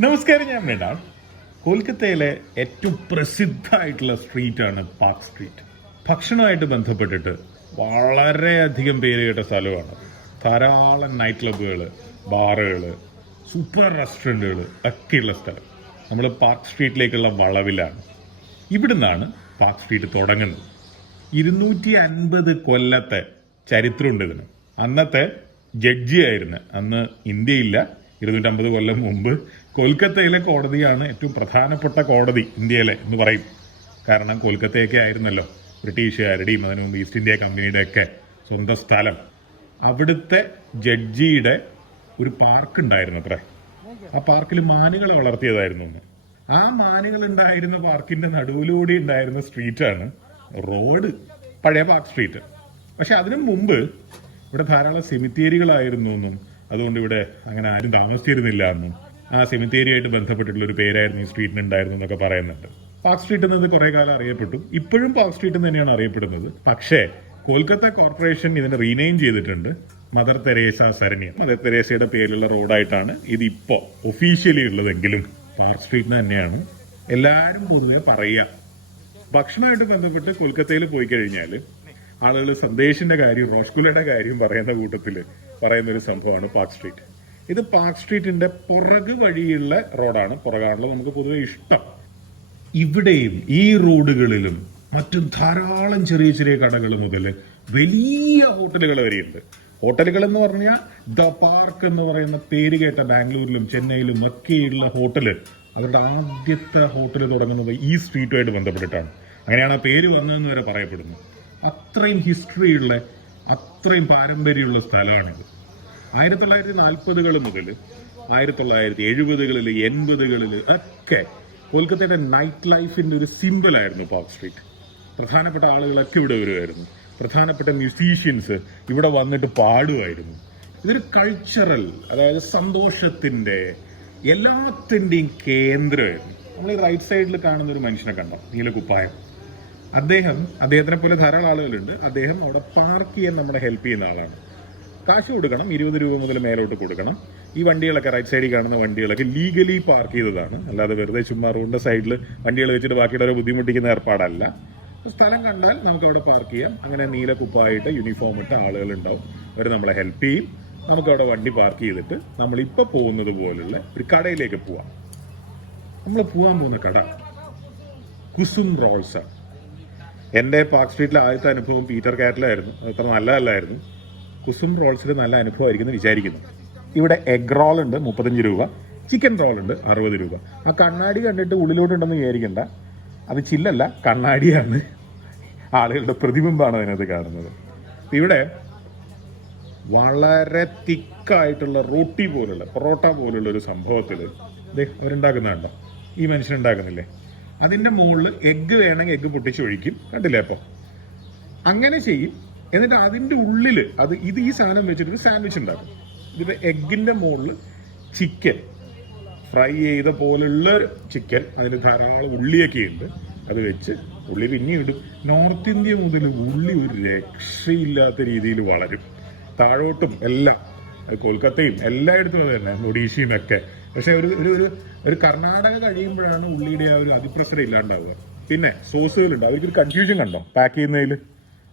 നമസ്കാരം, ഞാൻ മൃണാൾ. കൊൽക്കത്തയിലെ ഏറ്റവും പ്രസിദ്ധമായിട്ടുള്ള സ്ട്രീറ്റാണ് പാർക്ക് സ്ട്രീറ്റ്. ഭക്ഷണമായിട്ട് ബന്ധപ്പെട്ടിട്ട് വളരെയധികം പേര് കേട്ട സ്ഥലമാണ്. ധാരാളം നൈറ്റ് ക്ലബ്ബുകൾ, ബാറുകൾ, സൂപ്പർ റെസ്റ്റോറൻറ്റുകൾ ഒക്കെയുള്ള സ്ഥലം. നമ്മൾ പാർക്ക് സ്ട്രീറ്റിലേക്കുള്ള വളവിലാണ്. ഇവിടുന്നാണ് പാർക്ക് സ്ട്രീറ്റ് തുടങ്ങുന്നത്. 250 കൊല്ലത്തെ ചരിത്രമുണ്ട് ഇതിന്. അന്നത്തെ ജഡ്ജിയായിരുന്നു, അന്ന് ഇന്ത്യയില്ല, 250 കൊല്ലം മുമ്പ് കൊൽക്കത്തയിലെ കോടതിയാണ് ഏറ്റവും പ്രധാനപ്പെട്ട കോടതി ഇന്ത്യയിലെ എന്ന് പറയും. കാരണം കൊൽക്കത്തയൊക്കെ ആയിരുന്നല്ലോ ബ്രിട്ടീഷുകാരുടെയും അതിനു മുമ്പ് ഈസ്റ്റ് ഇന്ത്യ കമ്പനിയുടെ ഒക്കെ സ്വന്തം സ്ഥലം. അവിടുത്തെ ജഡ്ജിയുടെ ഒരു പാർക്ക് ഉണ്ടായിരുന്നു അത്രേ. ആ പാർക്കിൽ മാനുകളെ വളർത്തിയതായിരുന്നു ഒന്ന്. ആ മാനുകൾ ഉണ്ടായിരുന്ന പാർക്കിന്റെ നടുവിലൂടെ ഉണ്ടായിരുന്ന സ്ട്രീറ്റാണ് റോഡ്, പഴയ പാർക്ക് സ്ട്രീറ്റ്. പക്ഷെ അതിനു മുമ്പ് ഇവിടെ ധാരാളം സെമിത്തേരികളായിരുന്നു എന്നും അതുകൊണ്ട് ഇവിടെ അങ്ങനെ ആരും താമസിച്ചിരുന്നില്ല എന്നും ആ സെമിത്തേരിയായിട്ട് ബന്ധപ്പെട്ടിട്ടുള്ള ഒരു പേരായിരുന്നു ഈ സ്ട്രീറ്റിന് ഉണ്ടായിരുന്നു എന്നൊക്കെ പറയുന്നുണ്ട്. പാർക്ക് സ്ട്രീറ്റ് എന്നത് കുറെ കാലം അറിയപ്പെട്ടു. ഇപ്പോഴും പാർക്ക് സ്ട്രീറ്റ് തന്നെയാണ് അറിയപ്പെടുന്നത്. പക്ഷേ കൊൽക്കത്ത കോർപ്പറേഷൻ ഇതിനെ റീനെയിം ചെയ്തിട്ടുണ്ട് മദർ തെരേസ സരണിയം. മദർ തെരേസയുടെ പേരിലുള്ള റോഡായിട്ടാണ് ഇതിപ്പോ ഒഫീഷ്യലി ഉള്ളതെങ്കിലും പാർക്ക് സ്ട്രീറ്റിന് തന്നെയാണ് എല്ലാവരും പൊതുവെ പറയുക. ഭക്ഷണമായിട്ട് ബന്ധപ്പെട്ട് കൊൽക്കത്തയിൽ പോയി കഴിഞ്ഞാൽ ആളുകൾ സന്ദേശിന്റെ കാര്യം, റോഷ്കുലയുടെ കാര്യം പറയുന്ന കൂട്ടത്തിൽ പറയുന്ന ഒരു സംഭവമാണ് പാർക്ക് സ്ട്രീറ്റ്. ഇത് പാർക്ക് സ്ട്രീറ്റിന്റെ പുറക് വഴിയുള്ള റോഡാണ്. പുറകാണല്ലോ നമുക്ക് പൊതുവെ ഇഷ്ടം. ഇവിടെയും ഈ റോഡുകളിലും മറ്റും ധാരാളം ചെറിയ ചെറിയ കടകൾ മുതൽ വലിയ ഹോട്ടലുകൾ വരെയുണ്ട്. ഹോട്ടലുകൾ എന്ന് പറഞ്ഞാൽ ദ പാർക്ക് എന്ന് പറയുന്ന പേര് കേട്ട ബാംഗ്ലൂരിലും ചെന്നൈയിലും ഒക്കെയുള്ള ഹോട്ടല്, അവരുടെ ആദ്യത്തെ ഹോട്ടൽ തുടങ്ങുന്നത് ഈ സ്ട്രീറ്റുമായിട്ട് ബന്ധപ്പെട്ടിട്ടാണ്. അങ്ങനെയാണ് ആ പേര് വന്നതെന്ന് വരെ പറയപ്പെടുന്നു. അത്രയും ഹിസ്റ്ററിയുള്ള, അത്രയും പാരമ്പര്യമുള്ള സ്ഥലമാണിത്. 1940-കൾ മുതൽ 1970-കളിൽ 80-കളിൽ ഒക്കെ കൊൽക്കത്തയുടെ നൈറ്റ് ലൈഫിന്റെ ഒരു സിമ്പിളായിരുന്നു പാർക്ക് സ്ട്രീറ്റ്. പ്രധാനപ്പെട്ട ആളുകളൊക്കെ ഇവിടെ വരുമായിരുന്നു. പ്രധാനപ്പെട്ട മ്യൂസീഷ്യൻസ് ഇവിടെ വന്നിട്ട് പാടുമായിരുന്നു. ഇതൊരു കൾച്ചറൽ, അതായത് സന്തോഷത്തിന്റെ എല്ലാത്തിന്റെയും കേന്ദ്രമായിരുന്നു. നമ്മൾ ഈ റൈറ്റ് സൈഡിൽ കാണുന്ന ഒരു മനുഷ്യനെ കണ്ടോ, നീലക്കുപ്പായം. അദ്ദേഹത്തിനെ പോലെ ധാരാളം ആളുകളുണ്ട്. അദ്ദേഹം അവിടെ പാർക്ക് ചെയ്യാൻ നമ്മളെ ഹെൽപ്പ് ചെയ്യുന്ന ആളാണ്. കാശ് കൊടുക്കണം, 20 രൂപ മുതൽ മേലോട്ട് കൊടുക്കണം. ഈ വണ്ടികളൊക്കെ റൈറ്റ് സൈഡിൽ കാണുന്ന വണ്ടികളൊക്കെ ലീഗലി പാർക്ക് ചെയ്തതാണ്, അല്ലാതെ വെറുതെ ചുമ്മാ റോഡിന്റെ സൈഡിൽ വണ്ടികൾ വെച്ചിട്ട് ബാക്കിയുള്ളവരെ ബുദ്ധിമുട്ടിക്കുന്ന ഏർപ്പാടല്ല. സ്ഥലം കണ്ടാൽ നമുക്ക് അവിടെ പാർക്ക് ചെയ്യാം. അങ്ങനെ നീല കുപ്പായിട്ട് യൂണിഫോം ഇട്ട ആളുകൾ ഉണ്ടാവും, അവർ നമ്മളെ ഹെൽപ്പ് ചെയ്യും. നമുക്ക് അവിടെ വണ്ടി പാർക്ക് ചെയ്തിട്ട് നമ്മളിപ്പോൾ പോകുന്നത് പോലുള്ള ഒരു കടയിലേക്ക് പോവാം. നമ്മൾ പോകാൻ പോകുന്ന കട കുസും റോൾസാണ്. എൻ്റെ പാർക്ക് സ്ട്രീറ്റിലെ ആദ്യത്തെ അനുഭവം പീറ്റർ കാറ്റിലായിരുന്നു. അത്ര നല്ലതല്ലായിരുന്നു. കുസും റോൾസിൽ നല്ല അനുഭവമായിരിക്കും എന്ന് വിചാരിക്കുന്നു. ഇവിടെ എഗ് റോൾ ഉണ്ട് 35 രൂപ, ചിക്കൻ റോൾ ഉണ്ട് 60 രൂപ. ആ കണ്ണാടി കണ്ടിട്ട് ഉള്ളിലോട്ടുണ്ടെന്ന് വിചാരിക്കണ്ട, അത് ചില്ലല്ല, കണ്ണാടിയാണ്. ആളുകളുടെ പ്രതിബിംബമാണ് അതിനകത്ത് കാണുന്നത്. ഇവിടെ വളരെ തിക്കായിട്ടുള്ള റൊട്ടി പോലുള്ള, പൊറോട്ട പോലുള്ള ഒരു സംഭവത്തിൽ അവരുണ്ടാക്കുന്നുണ്ടോ, ഈ മനുഷ്യനുണ്ടാക്കുന്നില്ലേ, അതിന്റെ മുകളിൽ എഗ്ഗ് വേണമെങ്കിൽ എഗ്ഗ് പൊട്ടിച്ചൊഴിക്കും. കണ്ടില്ലേ? അപ്പോൾ അങ്ങനെ ചെയ്യും. എന്നിട്ട് അതിന്റെ ഉള്ളില് ഈ സാധനം വെച്ചിട്ട് സാൻഡ്വിച്ച് ഉണ്ടാക്കും. ഇതിന്റെ എഗ്ഗിന്റെ മുകളിൽ ചിക്കൻ ഫ്രൈ ചെയ്ത പോലുള്ള ചിക്കൻ, അതിന് ധാരാളം ഉള്ളിയൊക്കെ ഉണ്ട്, അത് വെച്ച് ഉള്ളി പിന്നെ ഇടും. നോർത്ത് ഇന്ത്യ മുതൽ ഉള്ളി ഒരു രക്ഷയില്ലാത്ത രീതിയിൽ വളരും. താഴോട്ടും എല്ലാം, കൊൽക്കത്തയും എല്ലായിടത്തും അത് തന്നെ, ഒഡീഷയും ഒക്കെ. പക്ഷെ ഒരു കർണാടക കഴിയുമ്പോഴാണ് ഉള്ളിയുടെ ആ ഒരു അതിപ്രസരം ഇല്ലാണ്ടാവുക. പിന്നെ സോസുകളുണ്ട്. അവർക്കൊരു കൺഫ്യൂഷൻ കണ്ടോ പാക്ക് ചെയ്യുന്നതിൽ?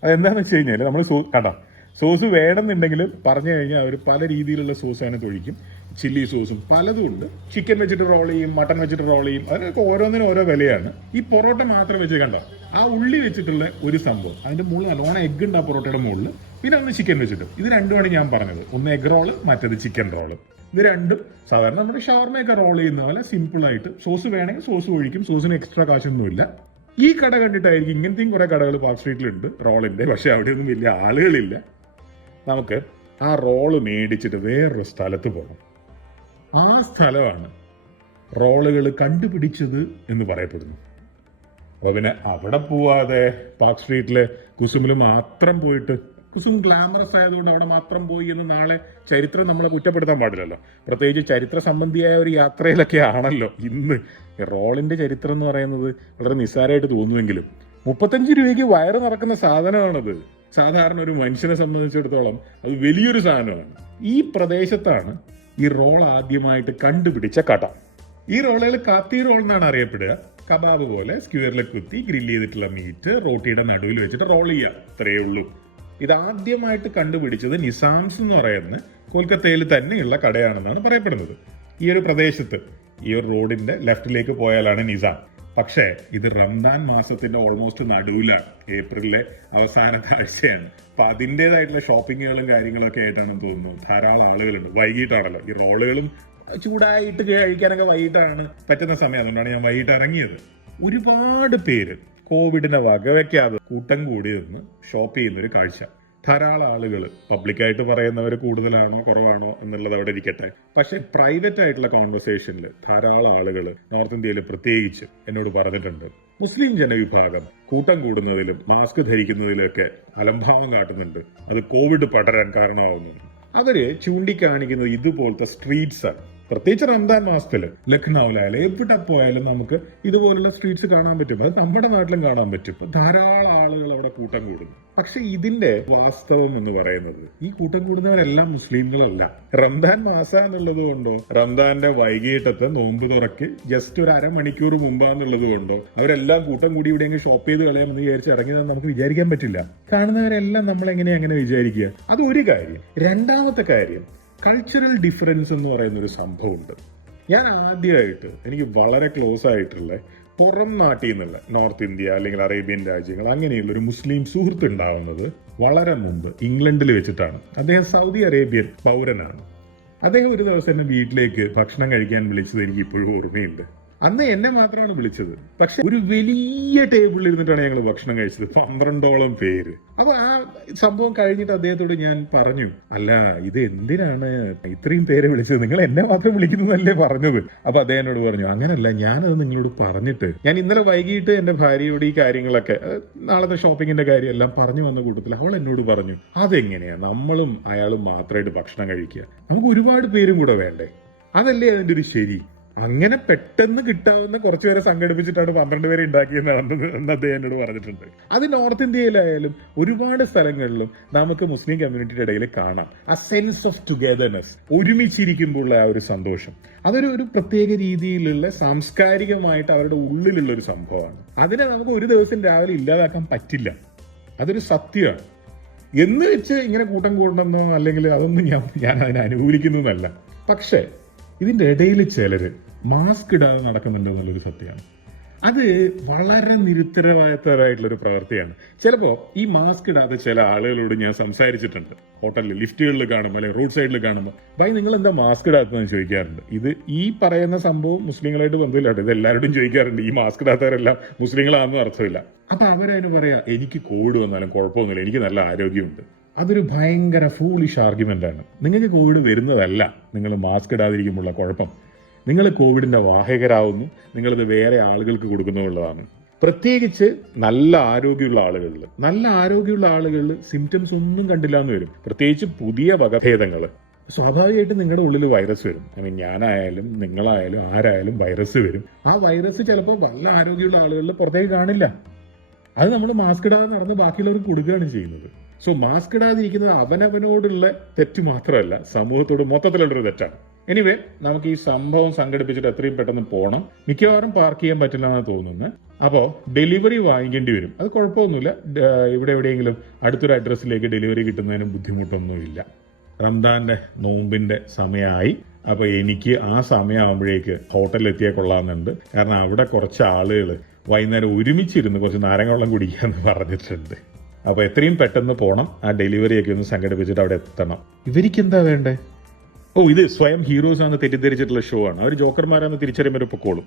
അതെന്താണെന്ന് വെച്ച് കഴിഞ്ഞാൽ നമ്മൾ കണ്ടോ, സോസ് വേണമെന്നുണ്ടെങ്കിൽ പറഞ്ഞു കഴിഞ്ഞാൽ അവർ പല രീതിയിലുള്ള സോസ് അതിനകത്ത് ഒഴിക്കും. ചില്ലി സോസും പലതും ഉണ്ട്. ചിക്കൻ വെച്ചിട്ട് റോൾ ചെയ്യും, മട്ടൺ വെച്ചിട്ട് റോൾ ചെയ്യും. അതിനൊക്കെ ഓരോന്നിനും ഓരോ വിലയാണ്. ഈ പൊറോട്ട മാത്രം വെച്ച് കണ്ടോ, ആ ഉള്ളി വെച്ചിട്ടുള്ള ഒരു സംഭവം, അതിന്റെ മുകളിൽ നല്ലോണം എഗ്ഗ് ഉണ്ട് ആ പൊറോട്ടയുടെ മുകളിൽ. പിന്നെ ഒന്ന് ചിക്കൻ വെച്ചിട്ട്. ഇത് രണ്ടുമാണ് ഞാൻ പറഞ്ഞത്. ഒന്ന് എഗ് റോള്, മറ്റേത് ചിക്കൻ റോള്. ഇത് രണ്ടും സാധാരണ നമ്മുടെ ഷവർമയൊക്കെ റോൾ ചെയ്യുന്ന പോലെ സിമ്പിൾ ആയിട്ട്. സോസ് വേണമെങ്കിൽ സോസ് ഒഴിക്കും, സോസിന് എക്സ്ട്രാ കാശൊന്നുമില്ല. ഈ കട കണ്ടിട്ടായിരിക്കും ഇങ്ങനത്തെയും കുറെ കടകൾ പാർക്ക് സ്ട്രീറ്റിലുണ്ട് റോളിന്റെ. പക്ഷെ അവിടെയൊന്നും വലിയ ആളുകളില്ല. നമുക്ക് ആ റോള് മേടിച്ചിട്ട് വേറൊരു സ്ഥലത്ത് പോകണം. ആ സ്ഥലമാണ് റോളുകൾ കണ്ടുപിടിച്ചത് എന്ന് പറയപ്പെടുന്നു. അപ്പൊ പിന്നെ അവിടെ പോവാതെ പാർക്ക് സ്ട്രീറ്റിലെ കുസുമിൽ മാത്രം പോയിട്ട്, കുസും ഗ്ലാമറസ് ആയതുകൊണ്ട് അവിടെ മാത്രം പോയി എന്ന് നാളെ ചരിത്രം നമ്മളെ കുറ്റപ്പെടുത്താൻ പാടില്ലല്ലോ. പ്രത്യേകിച്ച് ചരിത്ര സംബന്ധിയായ ഒരു യാത്രയിലൊക്കെ ആണല്ലോ ഇന്ന്. റോളിന്റെ ചരിത്രം എന്ന് പറയുന്നത് വളരെ നിസ്സാരമായിട്ട് തോന്നുമെങ്കിലും 35 രൂപയ്ക്ക് വയറ് നിറക്കുന്ന സാധനമാണത്. സാധാരണ ഒരു മനുഷ്യനെ സംബന്ധിച്ചിടത്തോളം അത് വലിയൊരു സാധനമാണ്. ഈ പ്രദേശത്താണ് ഈ റോൾ ആദ്യമായിട്ട് കണ്ടുപിടിച്ച കട. ഈ റോളുകൾ കാത്തി റോൾ എന്നാണ് അറിയപ്പെടുക. കബാബ് പോലെ സ്ക്വയറിൽ കുത്തി ഗ്രില്ല് ചെയ്തിട്ടുള്ള മീറ്റ് റോട്ടിയുടെ നടുവിൽ വെച്ചിട്ട് റോൾ ചെയ്യുക, അത്രയേ ഉള്ളൂ. ഇതാദ്യമായിട്ട് കണ്ടുപിടിച്ചത് നിസാംസ് എന്ന് പറയുന്ന കൊൽക്കത്തയിൽ തന്നെയുള്ള കടയാണെന്നാണ് പറയപ്പെടുന്നത്. ഈ ഒരു പ്രദേശത്ത് ഈ ഒരു റോഡിന്റെ ലെഫ്റ്റിലേക്ക് പോയാലാണ് നിസാം. പക്ഷേ ഇത് റംദാൻ മാസത്തിന്റെ ഓൾമോസ്റ്റ് നടുവിലാണ്, ഏപ്രിലിലെ അവസാന ആഴ്ചയാണ്. അപ്പൊ അതിൻ്റെതായിട്ടുള്ള ഷോപ്പിങ്ങുകളും കാര്യങ്ങളൊക്കെ ആയിട്ടാണെന്ന് തോന്നുന്നു. ധാരാളം ആളുകളുണ്ട്. വൈകിട്ടാണല്ലോ ഈ റോളുകളും ചൂടായിട്ട് കഴിക്കാനൊക്കെ വൈകിട്ടാണ് പറ്റുന്ന സമയം. അതുകൊണ്ടാണ് ഞാൻ വൈകിട്ട് ഇറങ്ങിയത്. ഒരുപാട് പേര് കോവിഡിനെ വകവയ്ക്കാതെ കൂട്ടം കൂടി നിന്ന് ഷോപ്പ് ചെയ്യുന്നൊരു കാഴ്ച. ധാരാളം ആളുകൾ, പബ്ലിക്കായിട്ട് പറയുന്നവർ കൂടുതലാണോ കുറവാണോ എന്നുള്ളത് അവിടെ ഇരിക്കട്ടെ, പക്ഷെ പ്രൈവറ്റ് ആയിട്ടുള്ള കോൺവെർസേഷനിൽ ധാരാളം ആളുകൾ നോർത്ത് ഇന്ത്യയിൽ പ്രത്യേകിച്ച് എന്നോട് പറഞ്ഞിട്ടുണ്ട്, മുസ്ലിം ജനവിഭാഗം കൂട്ടം കൂടുന്നതിലും മാസ്ക് ധരിക്കുന്നതിലൊക്കെ അലംഭാവം കാട്ടുന്നുണ്ട്, അത് കോവിഡ് പടരാൻ കാരണമാവുന്നു. അവര് ചൂണ്ടിക്കാണിക്കുന്നത് ഇതുപോലത്തെ സ്ട്രീറ്റ്സ് ആണ്. പ്രത്യേകിച്ച് റംദാൻ മാസത്തില് ലക്നൌവിലായാലും എവിടെ പോയാലും നമുക്ക് ഇതുപോലുള്ള സ്ട്രീറ്റ്സ് കാണാൻ പറ്റും. അത് നമ്മുടെ നാട്ടിലും കാണാൻ പറ്റും. ധാരാളം ആളുകൾ അവിടെ കൂട്ടം കൂടുന്നു. പക്ഷെ ഇതിന്റെ വാസ്തവം എന്ന് പറയുന്നത് ഈ കൂട്ടം കൂടുന്നവരെല്ലാം മുസ്ലിങ്ങളല്ല. റംദാൻ മാസം എന്നുള്ളത് കൊണ്ടോ റംദാന്റെ വൈകിട്ടത്തെ നോമ്പ് തുറക്ക് ജസ്റ്റ് ഒരു അരമണിക്കൂർ മുമ്പാന്നുള്ളത് കൊണ്ടോ അവരെല്ലാം കൂട്ടം കൂടി ഇവിടെ ഷോപ്പ് ചെയ്ത് കളയാമെന്ന് വിചാരിച്ച് ഇറങ്ങിയതെന്ന് നമുക്ക് വിചാരിക്കാൻ പറ്റില്ല. കാണുന്നവരെല്ലാം നമ്മൾ എങ്ങനെ വിചാരിക്കുക? അത് ഒരു കാര്യം. രണ്ടാമത്തെ കാര്യം, കൾച്ചറൽ ഡിഫറൻസ് എന്ന് പറയുന്ന ഒരു സംഭവമുണ്ട്. ഞാൻ ആദ്യമായിട്ട് എനിക്ക് വളരെ ക്ലോസ് ആയിട്ടുള്ള പുറം നാട്ടിൽ നിന്നുള്ള നോർത്ത് ഇന്ത്യ അല്ലെങ്കിൽ അറേബ്യൻ രാജ്യങ്ങൾ അങ്ങനെയുള്ള ഒരു മുസ്ലിം സുഹൃത്ത് ഉണ്ടാവുന്നത് വളരെ മുമ്പ് ഇംഗ്ലണ്ടിൽ വെച്ചിട്ടാണ്. അദ്ദേഹം സൗദി അറേബ്യൻ പൗരനാണ്. അദ്ദേഹം ഒരു ദിവസം എന്നെ വീട്ടിലേക്ക് ഭക്ഷണം കഴിക്കാൻ വിളിച്ചത് എനിക്ക് ഇപ്പോഴും ഓർമ്മയുണ്ട്. അന്ന് എന്നെ മാത്രമാണ് വിളിച്ചത്. പക്ഷെ ഒരു വലിയ ടേബിളിൽ ഇരുന്നിട്ടാണ് ഞങ്ങൾ ഭക്ഷണം കഴിച്ചത്, 12ഓളം പേര്. അപ്പൊ ആ സംഭവം കഴിഞ്ഞിട്ട് അദ്ദേഹത്തോട് ഞാൻ പറഞ്ഞു, അല്ല ഇത് എന്തിനാണ് ഇത്രയും പേരെ വിളിച്ചത്, നിങ്ങൾ എന്നെ മാത്രം വിളിക്കുന്നതല്ലേ പറഞ്ഞത്? അപ്പൊ അദ്ദേഹനോട് പറഞ്ഞു, അങ്ങനല്ല, ഞാനത് നിങ്ങളോട് പറഞ്ഞിട്ട് ഞാൻ ഇന്നലെ വൈകിട്ട് എന്റെ ഭാര്യയോട് ഈ കാര്യങ്ങളൊക്കെ നാളത്തെ ഷോപ്പിങ്ങിന്റെ കാര്യം എല്ലാം പറഞ്ഞു വന്ന കൂട്ടത്തിൽ അവൾ എന്നോട് പറഞ്ഞു, അതെങ്ങനെയാ നമ്മളും അയാളും മാത്രമായിട്ട് ഭക്ഷണം കഴിക്കുക, നമുക്ക് ഒരുപാട് പേരും കൂടെ വേണ്ടേ, അതല്ലേ അതിന്റെ ഒരു ശരി. അങ്ങനെ പെട്ടെന്ന് കിട്ടാവുന്ന കുറച്ചുപേരെ സംഘടിപ്പിച്ചിട്ടാണ് 12 പേരെ ഉണ്ടാക്കിയെന്ന് അദ്ദേഹം എന്നോട് പറഞ്ഞിട്ടുണ്ട്. അത് നോർത്ത് ഇന്ത്യയിലായാലും ഒരുപാട് സ്ഥലങ്ങളിലും നമുക്ക് മുസ്ലിം കമ്മ്യൂണിറ്റിയുടെ ഇടയിൽ കാണാം. ആ സെൻസ് ഓഫ് ടുഗദർനെസ്, ഒരുമിച്ചിരിക്കുമ്പോഴുള്ള ആ ഒരു സന്തോഷം, അതൊരു പ്രത്യേക രീതിയിലുള്ള സാംസ്കാരികമായിട്ട് അവരുടെ ഉള്ളിലുള്ള ഒരു സംഭവമാണ്. അതിനെ നമുക്ക് ഒരു ദിവസം രാവിലെ ഇല്ലാതാക്കാൻ പറ്റില്ല. അതൊരു സത്യമാണ്. എന്ന് വെച്ച് ഇങ്ങനെ കൂട്ടം കൂടണമെന്നോ അല്ലെങ്കിൽ അതൊന്നും ഞാൻ അതിനെ അനുകൂലിക്കുന്നതല്ല. പക്ഷേ ഇതിന്റെ ഇടയിൽ ചിലര് മാസ്ക് ഇടാതെ നടക്കുന്നുണ്ട് എന്നുള്ളൊരു സത്യമാണ്. അത് വളരെ നിരുത്തരവാദിത്തമായിട്ടുള്ളൊരു പ്രവൃത്തിയാണ്. ചിലപ്പോൾ ഈ മാസ്ക് ഇടാതെ ചില ആളുകളോട് ഞാൻ സംസാരിച്ചിട്ടുണ്ട്. ഹോട്ടലിൽ ലിഫ്റ്റുകളിൽ കാണുമ്പോൾ അല്ലെങ്കിൽ റോഡ് സൈഡിൽ കാണുമ്പോൾ, ഭായി നിങ്ങൾ എന്താ മാസ്ക് ഇടാത്തതെന്ന് ചോദിക്കാറുണ്ട്. ഇത് ഈ പറയുന്ന സംഭവം മുസ്ലിങ്ങളായിട്ട് ബന്ധമില്ലാട്ടോ, ഇത് എല്ലാവരോടും ചോദിക്കാറുണ്ട്. ഈ മാസ്ക് ഇടാത്തവരെല്ലാം മുസ്ലിങ്ങളാണെന്നും അർത്ഥമില്ല. അപ്പൊ അവരതിന് പറയാ, എനിക്ക് കോവിഡ് വന്നാലും കുഴപ്പമൊന്നുമില്ല, എനിക്ക് നല്ല ആരോഗ്യമുണ്ട്. അതൊരു ഭയങ്കര ഫൂളിഷ് ആർഗ്യുമെന്റ് ആണ്. നിങ്ങൾക്ക് കോവിഡ് വരുന്നതല്ല നിങ്ങൾ മാസ്ക് ഇടാതിരിക്കുമ്പോഴുള്ള കുഴപ്പം, നിങ്ങൾ കോവിഡിന്റെ വാഹകരാവുന്നു, നിങ്ങളിത് വേറെ ആളുകൾക്ക് കൊടുക്കുന്നുള്ളതാണ്. പ്രത്യേകിച്ച് നല്ല ആരോഗ്യമുള്ള ആളുകളിൽ സിംറ്റംസ് ഒന്നും കണ്ടില്ല എന്ന് വരും. പ്രത്യേകിച്ച് പുതിയ വകഭേദങ്ങൾ, സ്വാഭാവികമായിട്ടും നിങ്ങളുടെ ഉള്ളിൽ വൈറസ് വരും. ഞാനായാലും നിങ്ങളായാലും ആരായാലും വൈറസ് വരും. ആ വൈറസ് ചിലപ്പോൾ നല്ല ആരോഗ്യമുള്ള ആളുകളിൽ പുറത്തേക്ക് കാണില്ല. അത് നമ്മൾ മാസ്ക് ഇടാതെ നടന്ന് ബാക്കിയുള്ളവർക്ക് കൊടുക്കുകയാണ് ചെയ്യുന്നത്. സോ മാസ്ക് ഇടാതിരിക്കുന്നത് അവനവനോടുള്ള തെറ്റ് മാത്രമല്ല, സമൂഹത്തോട് മൊത്തത്തിലുള്ളൊരു തെറ്റാണ്. എനിവേ, നമുക്ക് ഈ സംഭവം സംഘടിപ്പിച്ചിട്ട് എത്രയും പെട്ടെന്ന് പോകണം. മിക്കവാറും പാർക്ക് ചെയ്യാൻ പറ്റില്ല എന്നാണ് തോന്നുന്നത്. അപ്പോൾ ഡെലിവറി വാങ്ങിക്കേണ്ടി വരും. അത് കുഴപ്പമൊന്നുമില്ല, ഇവിടെ എവിടെയെങ്കിലും അടുത്തൊരു അഡ്രസ്സിലേക്ക് ഡെലിവറി കിട്ടുന്നതിന് ബുദ്ധിമുട്ടൊന്നുമില്ല. റംദാന്റെ നോമ്പിന്റെ സമയമായി. അപ്പൊ എനിക്ക് ആ സമയമാകുമ്പോഴേക്ക് ഹോട്ടലിൽ എത്തിയാൽ കൊള്ളാമെന്നുണ്ട്. കാരണം അവിടെ കുറച്ച് ആളുകൾ വൈകുന്നേരം ഒരുമിച്ചിരുന്ന് കുറച്ച് നാരങ്ങ വെള്ളം കുടിക്കാന്ന് പറഞ്ഞിട്ടുണ്ട്. അപ്പൊ എത്രയും പെട്ടെന്ന് പോകണം. ആ ഡെലിവറിയൊക്കെ ഒന്ന് സംഘടിപ്പിച്ചിട്ട് അവിടെ എത്തണം. ഇവർക്ക് എന്താ വേണ്ടേ? ഇത് സ്വയം ഹീറോസ് ആണെന്ന് തെറ്റിദ്ധരിച്ചിട്ടുള്ള ഷോ ആണ്. അവർ ജോക്കർമാരാന്ന് തിരിച്ചറിയുമ്പോൾ പൊക്കോളും.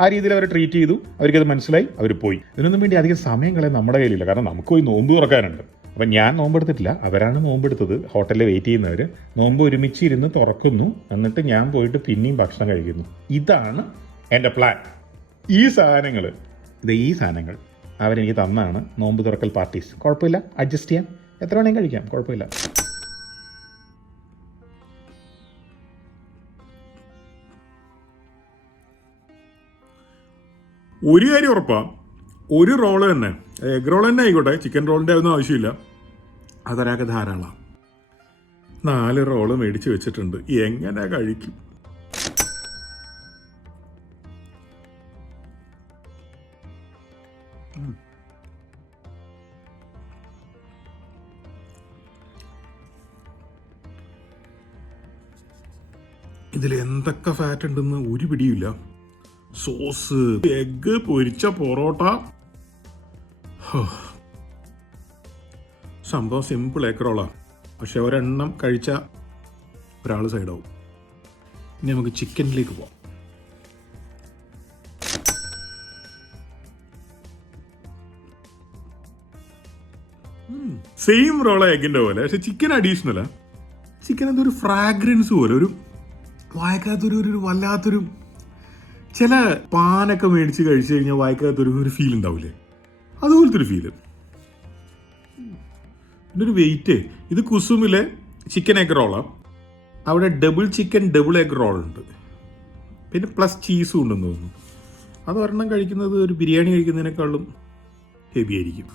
ആ രീതിയിൽ അവർ ട്രീറ്റ് ചെയ്തു, അവർക്കത് മനസ്സിലായി, അവർ പോയി. ഇതിനൊന്നും വേണ്ടി അധികം സമയം കളയാൻ നമ്മുടെ കയ്യിലില്ല. കാരണം നമുക്ക് പോയി നോമ്പ് തുറക്കാനുണ്ട്. അപ്പൊ ഞാൻ നോമ്പെടുത്തിട്ടില്ല, അവരാണ് നോമ്പെടുത്തത്. ഹോട്ടലിൽ വെയിറ്റ് ചെയ്യുന്നവര് നോമ്പ് ഒരുമിച്ച് ഇരുന്ന് തുറക്കുന്നു, എന്നിട്ട് ഞാൻ പോയിട്ട് പിന്നെയും ഭക്ഷണം കഴിക്കുന്നു. ഇതാണ് എന്റെ പ്ലാൻ. ഈ സാധനങ്ങൾ അവരെനിക്ക് തന്നാണ് നോമ്പ് തുറക്കൽ പാർട്ടീസ്. കുഴപ്പമില്ല, അഡ്ജസ്റ്റ് ചെയ്യാം, എത്ര വേണമെങ്കിലും കഴിക്കാം, കുഴപ്പമില്ല. ഒരു കാര്യം ഉറപ്പാ, ഒരു റോള് തന്നെ, എഗ് റോൾ തന്നെ ആയിക്കോട്ടെ, ചിക്കൻ റോളിന്റെ ഒന്നും ആവശ്യമില്ല, അതൊരാൾക്ക് ധാരാളം. 4 റോള് മേടിച്ച് വെച്ചിട്ടുണ്ട്, എങ്ങനെ കഴിക്കും? ഇതിൽ എന്തൊക്കെ ഫാറ്റ് ഉണ്ടെന്ന് ഒരു പിടിയില്ല. സോസ്, എഗ്ഗ്, പൊരിച്ച പൊറോട്ട. സംഭവം സിമ്പിൾ എഗ് റോളാണ്, പക്ഷെ ഒരെണ്ണം കഴിച്ച ഒരാൾ സൈഡാവും. ഇനി നമുക്ക് ചിക്കനിലേക്ക് പോവാം. സെയിം റോള എഗിന്റെ പോലെ, പക്ഷെ ചിക്കൻ അഡീഷണലാ. ചിക്കൻ എന്തൊരു ഫ്രാഗ്രൻസ് പോലെ, ഒരു വായക്കകത്തൊരു വല്ലാത്തൊരു, ചില പാനൊക്കെ മേടിച്ച് കഴിച്ചു കഴിഞ്ഞാൽ വായക്കകത്തൊരു ഫീൽ ഉണ്ടാവില്ലേ, അതുപോലത്തെ ഒരു ഫീല്. പിന്നെ ഒരു വെയിറ്റ്, ഇത് കുസുമിലെ ചിക്കൻ എഗ് റോളാണ്. അവിടെ double chicken double egg roll ഉണ്ട്, പിന്നെ പ്ലസ് ചീസും ഉണ്ടെന്ന് തോന്നുന്നു. അത് ഒരെണ്ണം കഴിക്കുന്നത് ഒരു ബിരിയാണി കഴിക്കുന്നതിനേക്കാളും ഹെവി ആയിരിക്കും.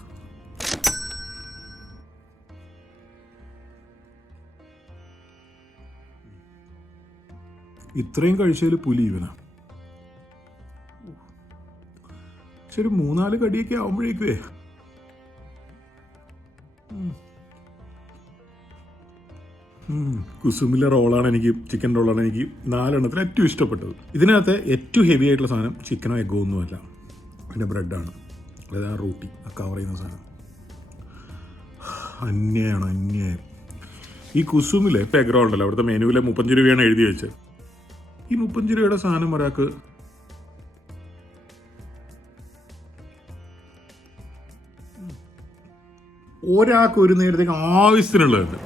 ഇത്രയും കഴിച്ചതിൽ പുലി ഇവനാ. പക്ഷെ ഒരു 3-4 കടിയൊക്കെ ആവുമ്പോഴേക്കുവേ കുസുമിലെ റോളാണ് എനിക്ക്, ചിക്കൻ റോളാണ് എനിക്ക് 4 എണ്ണത്തിൽ ഏറ്റവും ഇഷ്ടപ്പെട്ടത്. ഇതിനകത്ത് ഏറ്റവും ഹെവി ആയിട്ടുള്ള സാധനം ചിക്കനോ എഗ്ഗോ ഒന്നുമല്ല, പിന്നെ ബ്രെഡാണ്. അതായത് ആ റോട്ടി, ആ കവർ ചെയ്യുന്ന സാധനം അന്യായം. ഈ കുസുമിലെ എഗ് റോൾ ഉണ്ടല്ലോ, അവിടുത്തെ മെനുവിലെ 35 രൂപയാണ് എഴുതി വെച്ചത്. ഈ 35 രൂപയുടെ സാധനം ഒരാൾക്ക് ഒരു നേരത്തേക്ക് ആവശ്യത്തിനുള്ളതുണ്ട്.